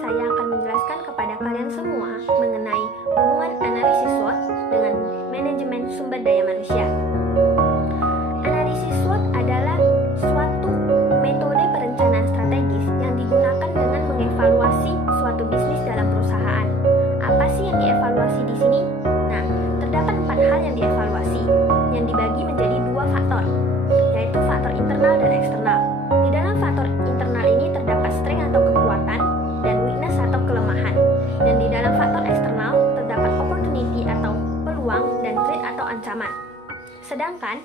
saya akan menjelaskan kepada kalian semua mengenai hubungan analisis SWOT dengan manajemen sumber daya manusia. Analisis SWOT adalah suatu metode perencanaan strategis yang digunakan dengan mengevaluasi suatu bisnis dalam perusahaan. Apa sih yang dievaluasi di sini? Nah, terdapat 4 hal yang dievaluasi, yang dibagi menjadi 2 faktor, yaitu faktor internal dan eksternal. Di dalam faktor internal ini terdapat strength atau kekuatan dan weakness atau kelemahan. Dan di dalam faktor eksternal terdapat opportunity atau peluang dan threat atau ancaman. Sedangkan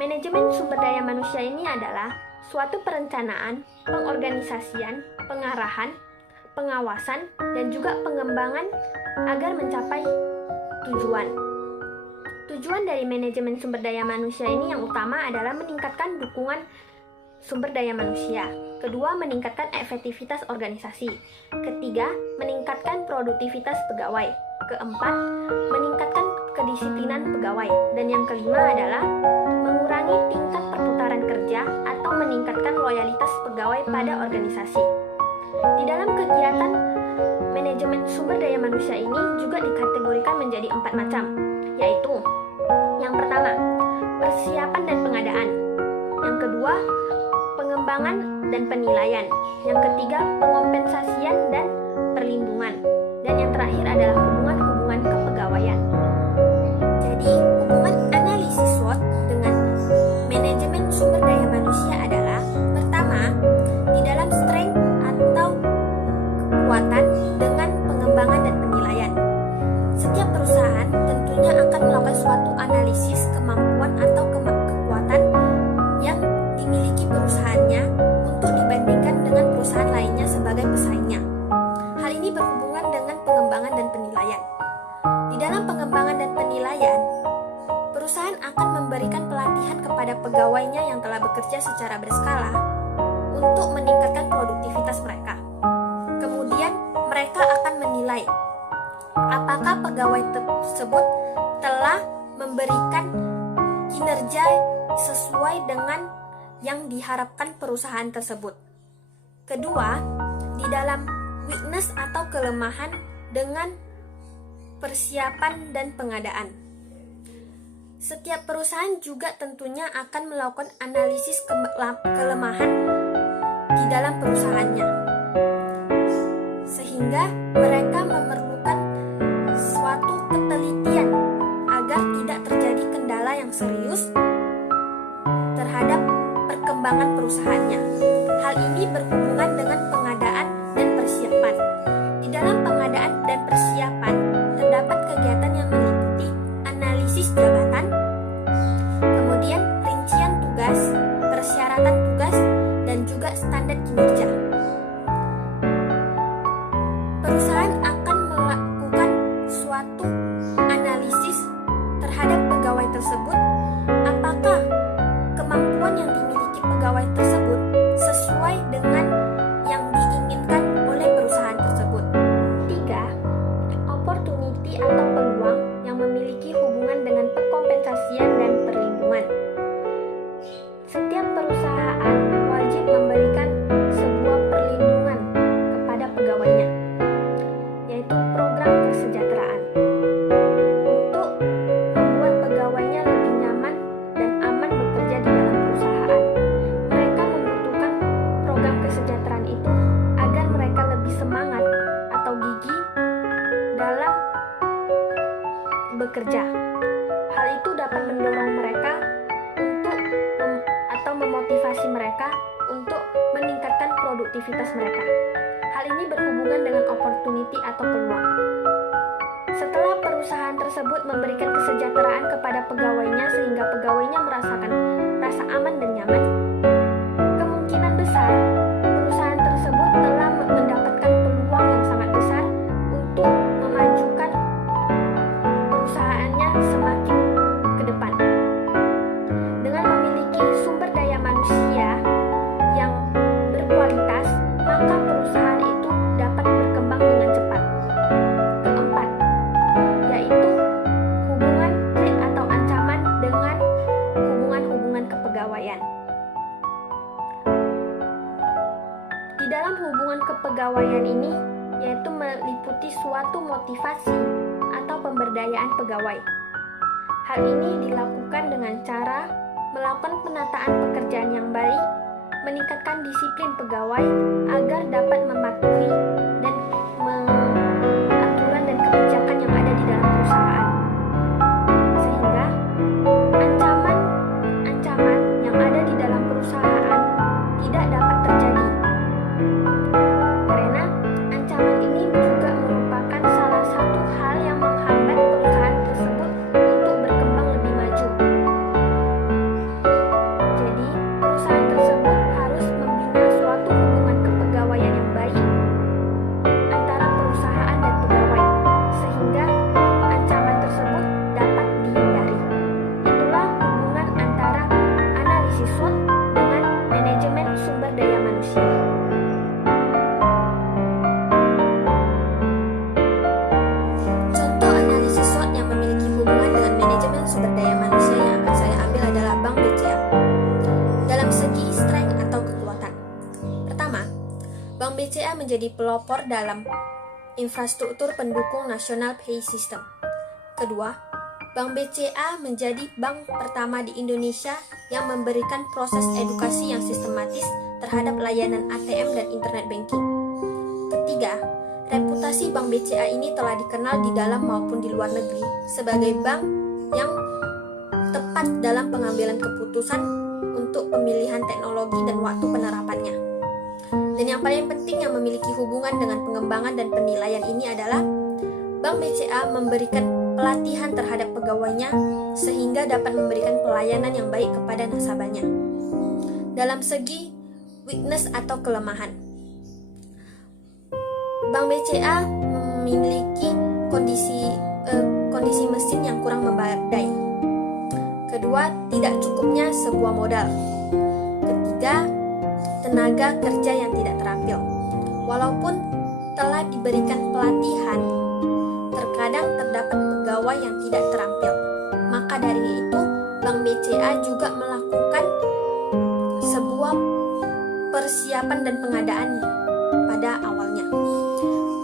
manajemen sumber daya manusia ini adalah suatu perencanaan, pengorganisasian, pengarahan, pengawasan, dan juga pengembangan agar mencapai tujuan. Tujuan dari manajemen sumber daya manusia ini yang utama adalah meningkatkan dukungan sumber daya manusia. Kedua, meningkatkan efektivitas organisasi. Ketiga, meningkatkan produktivitas pegawai. Keempat, meningkatkan kedisiplinan pegawai. Dan yang kelima adalah mengurangi tingkat perputaran kerja atau meningkatkan loyalitas pegawai pada organisasi. Di dalam kegiatan manajemen sumber daya manusia ini juga dikategorikan menjadi 4 macam, yaitu yang pertama, persiapan dan pengadaan. Yang kedua, pengembangan dan penilaian. Yang ketiga, pengompensasian dan perlindungan. Dan yang terakhir adalah hubungan-hubungan kepegawaian. Jadi, hubungan analisis SWOT dengan manajemen sumber daya manusia adalah pertama, di dalam strength atau kekuatan dengan pengembangan dan penilaian. Setiap perusahaan tentunya akan melakukan suatu analisis kemampuan atau kekuatan yang dimiliki perusahaannya untuk dibandingkan dengan perusahaan lainnya sebagai pesaingnya. Hal ini berhubungan dengan pengembangan dan penilaian. Di dalam pengembangan dan penilaian, perusahaan akan memberikan pelatihan kepada pegawainya yang telah bekerja secara berskala untuk meningkatkan produktivitas mereka. Kemudian, mereka akan menilai apakah pegawai tersebut telah memberikan kinerja sesuai dengan yang diharapkan perusahaan tersebut. Kedua, di dalam weakness atau kelemahan dengan persiapan dan pengadaan. Setiap perusahaan juga tentunya akan melakukan analisis kelemahan di dalam perusahaannya, sehingga mereka memerlukan suatu ketelitian agar tidak terjadi kendala yang serius terhadap perkembangan perusahaannya. Hal ini berhubungan dengan pengadaan dan persiapan. Di dalam pengadaan dan persiapan terdapat kegiatan yang meliputi analisis jabatan, kemudian rincian tugas, persyaratan tugas, dan juga standar kinerja. Perusahaan akan melakukan suatu analisis terhadap pegawai tersebut, apakah kemampuan yang dimiliki pegawai tersebut sesuai dengan yang diinginkan oleh perusahaan tersebut. 3. Opportunity atau peluang yang memiliki hubungan dengan pengompensasian dan perlindungan. Setiap perusahaan wajib memberikan sebuah perlindungan kepada pegawainya, yaitu program kesejahteraan, untuk membuat pegawainya lebih nyaman dan aman bekerja di dalam perusahaan. Mereka membutuhkan program kesejahteraan itu agar mereka lebih semangat atau gigih dalam bekerja. Hal itu dapat mendorong mereka untuk atau memotivasi mereka untuk meningkatkan produktivitas mereka. Hal ini berhubungan dengan opportunity atau peluang. Setelah perusahaan tersebut memberikan kesejahteraan kepada pegawainya sehingga pegawainya merasakan rasa aman dan nyaman, kemungkinan besar perusahaan tersebut telah mendapatkan peluang yang sangat besar untuk memajukan perusahaannya semakin ke depan. Dengan memiliki sumber daya manusia yang berkualitas, maka perusahaan itu dapat berkembang dengan cepat. Keempat, yaitu hubungan threat atau ancaman dengan hubungan-hubungan kepegawaian. Di dalam hubungan kepegawaian ini yaitu meliputi suatu motivasi atau pemberdayaan pegawai. Hal ini dilakukan dengan cara melakukan penataan pekerjaan yang baik, meningkatkan disiplin pegawai agar dapat mematuhi dan aturan dan kebijakan yang ada di dalam perusahaan. Sehingga ancaman yang ada di dalam perusahaan tidak dapat terjadi. Karena ancaman ini juga merupakan salah satu hal yang menghambat perusahaan tersebut untuk berkembang lebih maju. Jadi, perusahaan tersebut harus membina suatu hubungan kepegawaian yang baik antara perusahaan dan pegawai, sehingga ancaman tersebut dapat dihindari. Itulah hubungan antara analisis SWOT dengan manajemen sumber daya manusia. Contoh analisis SWOT yang memiliki hubungan dengan manajemen sumber daya manusia yang akan saya ambil adalah Bank BCA. Dalam segi strength atau kekuatan. Pertama, Bank BCA menjadi pelopor dalam infrastruktur pendukung National Pay System. Kedua, Bank BCA menjadi bank pertama di Indonesia yang memberikan proses edukasi yang sistematis terhadap layanan ATM dan internet banking. Ketiga, reputasi Bank BCA ini telah dikenal di dalam maupun di luar negeri sebagai bank yang tepat dalam pengambilan keputusan untuk pemilihan teknologi dan waktu penerapannya. Dan yang paling penting yang memiliki hubungan dengan pengembangan dan penilaian ini adalah Bank BCA memberikan pelatihan terhadap pegawainya sehingga dapat memberikan pelayanan yang baik kepada nasabahnya. Dalam segi weakness atau kelemahan, Bank BCA memiliki kondisi mesin yang kurang memadai. Kedua, tidak cukupnya sebuah modal. Ketiga, tenaga kerja yang tidak terampil. Walaupun telah diberikan pelatihan, terkadang terdapat pegawai yang tidak terampil. Maka dari itu, Bank BCA juga melakukan sebuah persiapan dan pengadaan pada awalnya.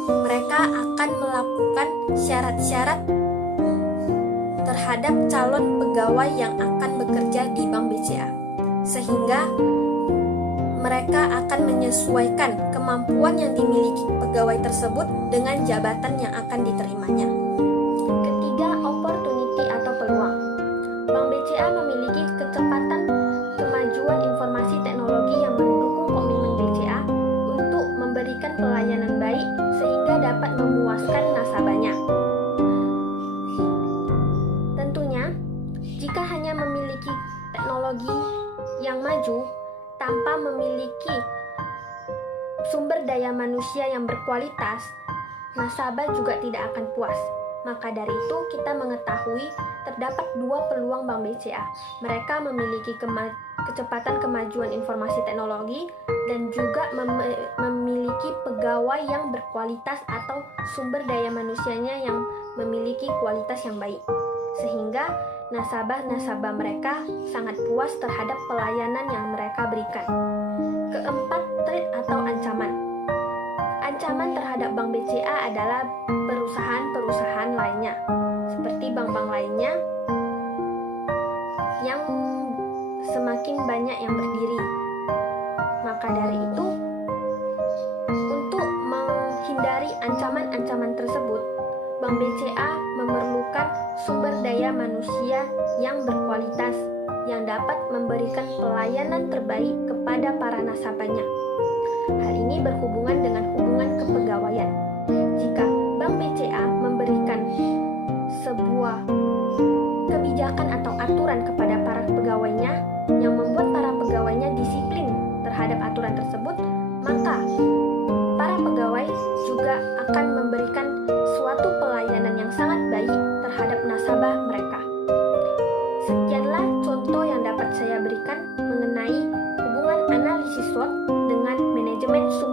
Mereka akan melakukan syarat-syarat terhadap calon pegawai yang akan bekerja di Bank BCA, sehingga mereka akan menyesuaikan kemampuan yang dimiliki pegawai tersebut dengan jabatan yang akan diterimanya. Ketiga, opportunity atau peluang. Bank BCA memiliki kecepatan kemajuan informasi teknologi yang mendukung komitmen BCA untuk memberikan pelayanan baik sehingga dapat memuaskan nasabahnya. Tentunya, jika hanya memiliki teknologi yang maju tanpa memiliki sumber daya manusia yang berkualitas, nasabah juga tidak akan puas. Maka dari itu kita mengetahui terdapat dua peluang Bank BCA. Mereka memiliki kecepatan kemajuan informasi teknologi dan juga memiliki pegawai yang berkualitas atau sumber daya manusianya yang memiliki kualitas yang baik. Sehingga nasabah-nasabah mereka sangat puas terhadap pelayanan yang mereka berikan. Keempat, threat atau ancaman. Ancaman terhadap Bank BCA adalah perusahaan-perusahaan lainnya, seperti bank-bank lainnya yang semakin banyak yang berdiri. Maka dari itu, untuk menghindari ancaman-ancaman tersebut, Bank BCA memerlukan sumber daya manusia yang berkualitas yang dapat memberikan pelayanan terbaik kepada para nasabahnya. Hal ini berhubungan dengan hubungan kepegawaian. Jika Bank BCA memberikan sebuah kebijakan atau aturan kepada para pegawainya yang membuat para pegawainya disiplin terhadap aturan tersebut, maka para pegawai juga akan memberikan suatu pelayanan yang sangat baik terhadap nasabah mereka. Sekianlah contoh yang dapat saya berikan mengenai hubungan analisis SWOT dengan manajemen sumber